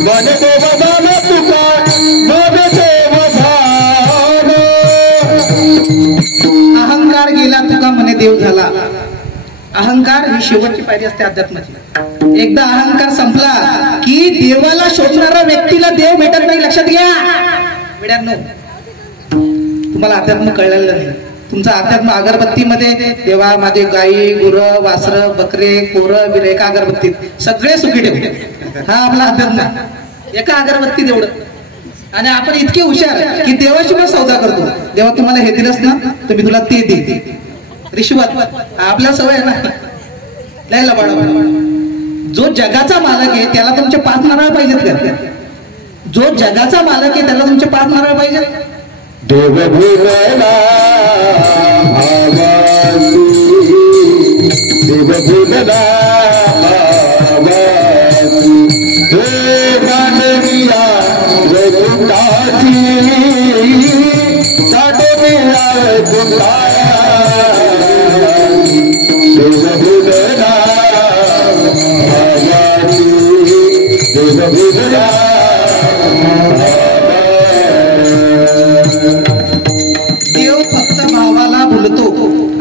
म्हणे देव झाला, तुका म्हणे देव झाला. अहंकार गेला, तुका म्हणे देव झाला. अहंकार ही शेवटची पायरी असते अध्यात्माची. एकदा अहंकार संपला की देवाला शोधणाऱ्या व्यक्तीला देव भेटत नाही. लक्षात घ्या मित्रांनो, तुम्हाला अध्यात्म कळलेलं नाही. तुमचा अध्यात्म अगरबत्तीमध्ये, देवा माझे गाई गुरं वासर बकरे पोरं बिर एका अगरबत्तीत सगळे सुखी ठेवते, हा आपला अध्यात्म. एका अगरबत्तीत एवढं. आणि आपण इतके हुशार की देवाशी पण सौदा करतो. देवा तुम्हाला हे दिलंच ना तर मी तुला ते देते. रिश्वत आपल्या सवय आहे ना, नाही लबाड. जो जगाचा मालक आहे त्याला तुमचे 5 नारळ पाहिजेत का? जो जगाचा मालक आहे त्याला तुमचे 5 नारळ पाहिजेत. देव भुलला देव भुलला देव फक्त भावाला बोलतो.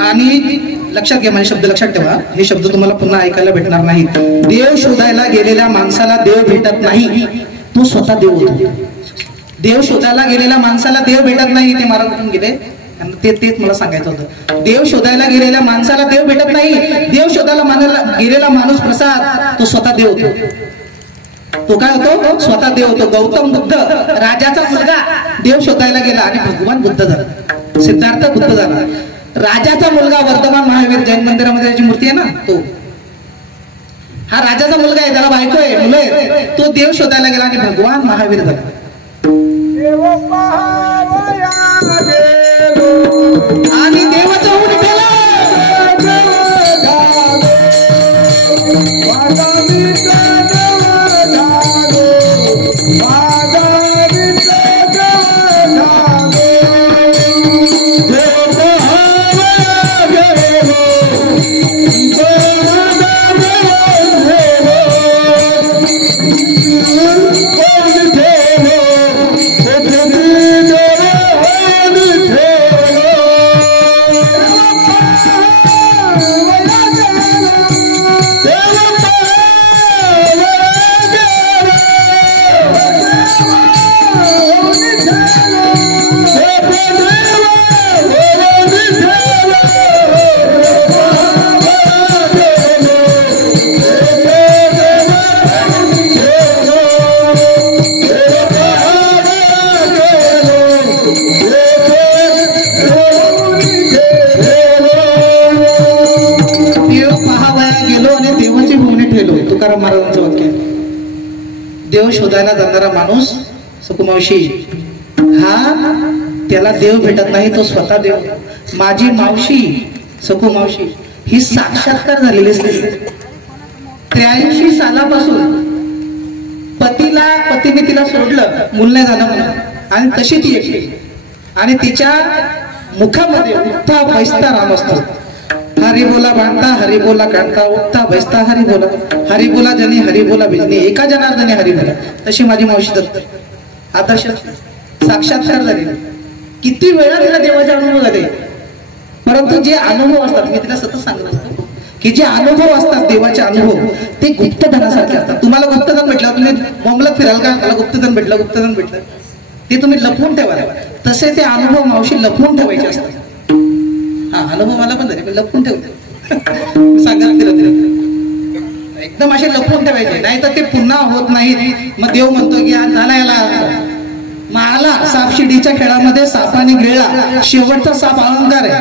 आणि लक्षात घ्या, माझे शब्द लक्षात ठेवा, हे शब्द तुम्हाला पुन्हा ऐकायला भेटणार नाही. देव शोधायला गेलेल्या माणसाला देव भेटत नाही, तो स्वतः देव होतो. देव शोधायला गेलेल्या माणसाला देव भेटत नाही, ते महाराज कुठून गेले, तेच मला सांगायचं होतं. देव शोधायला गेलेल्या माणसाला देव भेटत नाही. देव शोधायला गेलेला माणूस प्रसाद तो स्वतः देव होतो. तो काय होतो? स्वतः देव होतो. गौतम बुद्ध राजाचा मुलगा देव शोधायला गेला आणि भगवान बुद्ध झाला. सिद्धार्थ बुद्ध झाला. राजाचा मुलगा वर्धमान महावीर जैन मंदिरामध्ये त्याची मूर्ती आहे ना, तो हा राजाचा मुलगा आहे. त्याला बायको आहे, मुलं आहे. तो देव शोधायला गेला आणि भगवान महावीर झाला. आणि देवाचा होऊन गेला. तुकाराम महाराजांचं वाक्य. देव शोधायला जाणारा माणूस सकुमावशी हा त्याला देव भेटत नाही, तो स्वतः देव. माझी मावशी सकुमावशी ही साक्षात्कार झालेली असते. 83 सालापासून पतीने तिला सोडलं, मूल नाही झालं म्हणून, आणि तशी ती एकटी. आणि तिच्या मुखामध्ये उठता बैसता राम असतो. हरी बोला बांधता हरी बोला काढता, उठता बैसता हरी बोला जनी हरी बोला बिजनी, एका जनार्दने हरी बोला. तशी माझी मावशी दत्त आदर्श साक्षात्कार झाले. किती वेळा तिला देवाचे अनुभव झाले. परंतु जे अनुभव असतात, मी तिला सतत सांगत असतो की जे अनुभव असतात देवाचे अनुभव ते गुप्तधनासारखे असतात. तुम्हाला गुप्तधन भेटलं, तुम्ही बोंबलत फिराल का मला गुप्तधन भेटलं, ते तुम्ही लपवून ठेवा. तसे ते अनुभव मावशी लपवून ठेवायचे असतात. हा अनुभव मला पण झाले, मी लपवून ठेवते. सांगायला तिला एकदम असे लपवून ठेवायचे, नाही तर ते पुन्हा होत नाहीत. मग देव म्हणतो की आज झाला याला माला. सापशिडीच्या खेळामध्ये सापाने गिळला, शेवटचा साप अहंकार आहे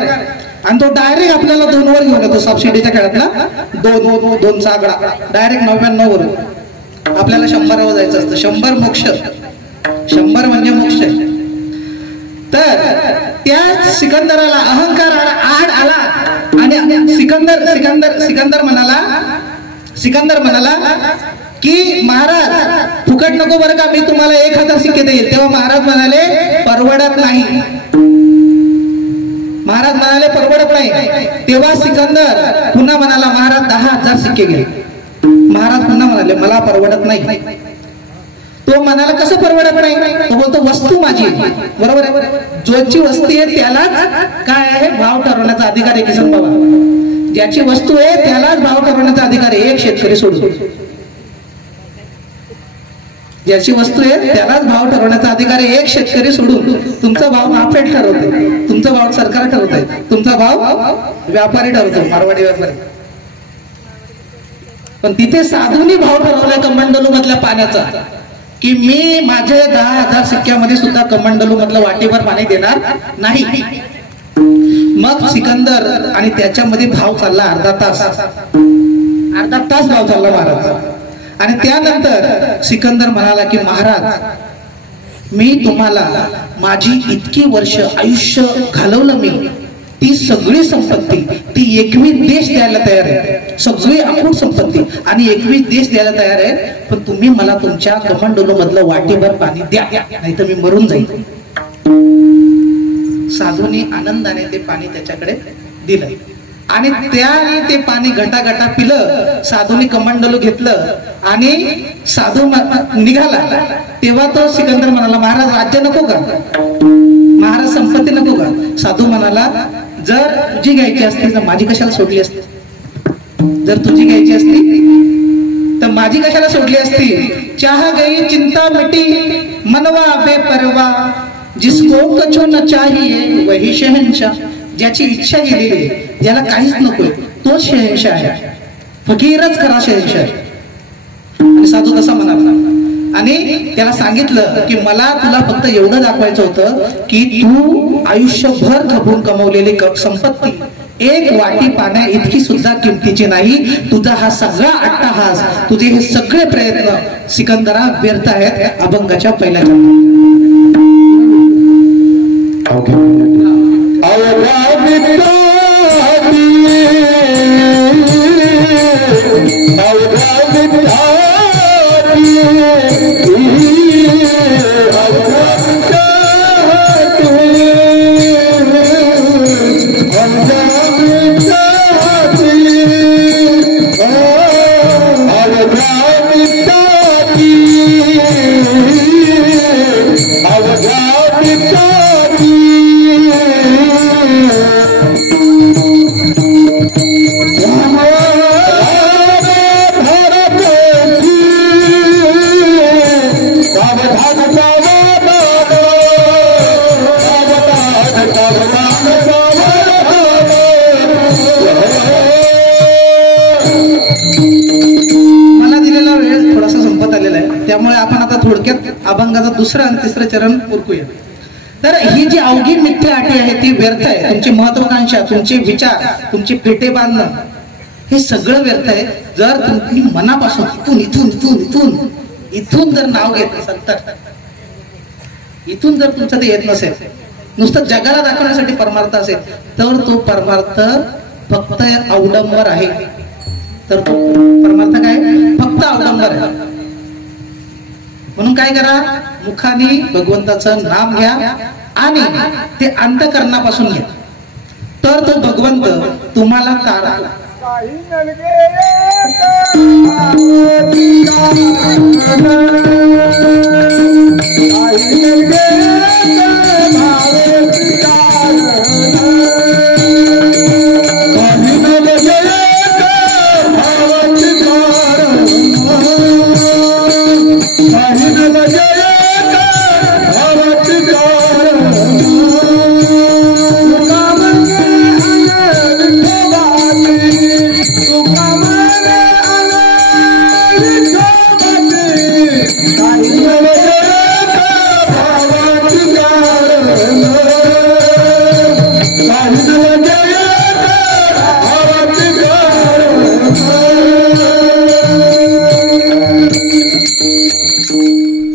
आणि तो डायरेक्ट आपल्याला 2 वर घेऊन येतो. सापशिडीच्या खेळातला 2चा आकडा डायरेक्ट 99 वर आपल्याला 100 वर जायचं असतं. 100 मोक्ष, 100 म्हणजे मोक्ष. तर त्या सिकंदराला अहंकार आड आला आणि सिकंदर म्हणाला की महाराज फुकट नको बरं का, मी तुम्हाला 1000 सिक्के देईल. तेव्हा महाराज म्हणाले परवडत नाही. तेव्हा सिकंदर पुन्हा म्हणाला महाराज 10,000 सिक्के घे. महाराज पुन्हा म्हणाले मला परवडत नाही. तो म्हणाला कसं परवडत नाही? तो बोलतो वस्तू माझी, बरोबर आहे. जोची वस्तू आहे त्यालाच काय आहे भाव ठरवण्याचा अधिकार आहे. किसन बाबा, ज्याची वस्तू आहे त्यालाच भाव ठरवण्याचा अधिकार आहे. एक शेतकरी सोडून ज्याची वस्तू आहे त्यालाच भाव ठरवण्याचा अधिकार आहे. एक शेतकरी सोडून तुमचा भाव मार्केट ठरवते, तुमचा भाव सरकार ठरवतंय, तुमचा भाव व्यापारी ठरवतो, मारवाडी व्यापारी. पण तिथे साधूंनी भाव ठरवलाय कमंडलू मधल्या पाण्याचा की मी माझे 10,000 सिक्क्यामध्ये सुद्धा कमंडलू मधलं वाटीभर पाणी देणार नाही. मग सिकंदर आणि त्याच्यामध्ये भाव चालला अर्धा तास भाव चालला महाराज. आणि त्यानंतर सिकंदर म्हणाला की महाराज मी तुम्हाला माझी इतकी वर्ष आयुष्य घालवलं, मी ती सगळी संपत्ती, ती 21 देश द्यायला तयार आहे. सगळी अखूट संपत्ती आणि 21 देश द्यायला तयार आहे. पण तुम्ही मला तुमच्या कमंडलू मधलं वाटीभर पाणी द्या, नाही तर मी मरून जाईल. साधूंनी आनंदाने ते पाणी त्याच्याकडे दिलं आणि त्याने ते पाणी घटाघटा पिलं. साधूंनी कमंडलू घेतलं आणि साधू निघाला. तेव्हा तो सिकंदर म्हणाला महाराज राज्य नको का, महाराज संपत्ती नको का? साधू म्हणाला जर तुझी घ्यायची असती तर माझी कशाला सोडली असती, जर तुझी घ्यायची असती तर माझी कशाला सोडली असती. चाह गई चिंता मिटी मनवा बेपरवा, जिसको कछो न चाहिए वही शहनशाह, ज्याची इच्छा गेलेली, ज्याला काहीच नकोय तो शहनशाह आहे, फकीरच खरा शहनशाह आहे. आणि साधू तसा म्हणाला आणि त्याला सांगितलं की मला तुला फक्त एवढं दाखवायचं होतं की तू आयुष्यभर खपून कमवलेली संपत्ती एक वाटी पाण्या इतकी सुद्धा किमतीची नाही. तुझा हा सगळा अट्टहास, तुझे हे सगळे प्रयत्न सिकंदरा व्यर्थ आहेत. अभंगाच्या पहिल्या त्यामुळे आपण आता थोडक्यात अभंगाचा दुसरा आणि तिसरं चरण उरकूया. तर ही जी अवघी मिथ्य अटी आहे ती व्यर्थ आहे. तुमची महत्वाकांक्षा, तुमचे विचार, तुमचे पेटे बांधणं हे सगळं व्यर्थ आहे जर तुम्ही मनापासून इथून इथून इथून इथून इथून जर नाव घेत नसाल तर. इथून जर तुमचं ते येत नसेल, नुसतं जगाला दाखवण्यासाठी परमार्थ असेल तर तो परमार्थ फक्त अवडंबर आहे. तर तो परमार्थ काय? फक्त अवडंबर आहे. म्हणून काय करा, मुखाने भगवंताचं नाम घ्या आणि ते अंतःकरणापासून घ्या, तर तो भगवंत तुम्हाला तारतो.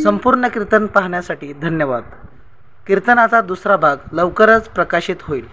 संपूर्ण कीर्तन पाहण्यासाठी धन्यवाद. कीर्तनाचा दुसरा भाग लवकरच प्रकाशित होईल.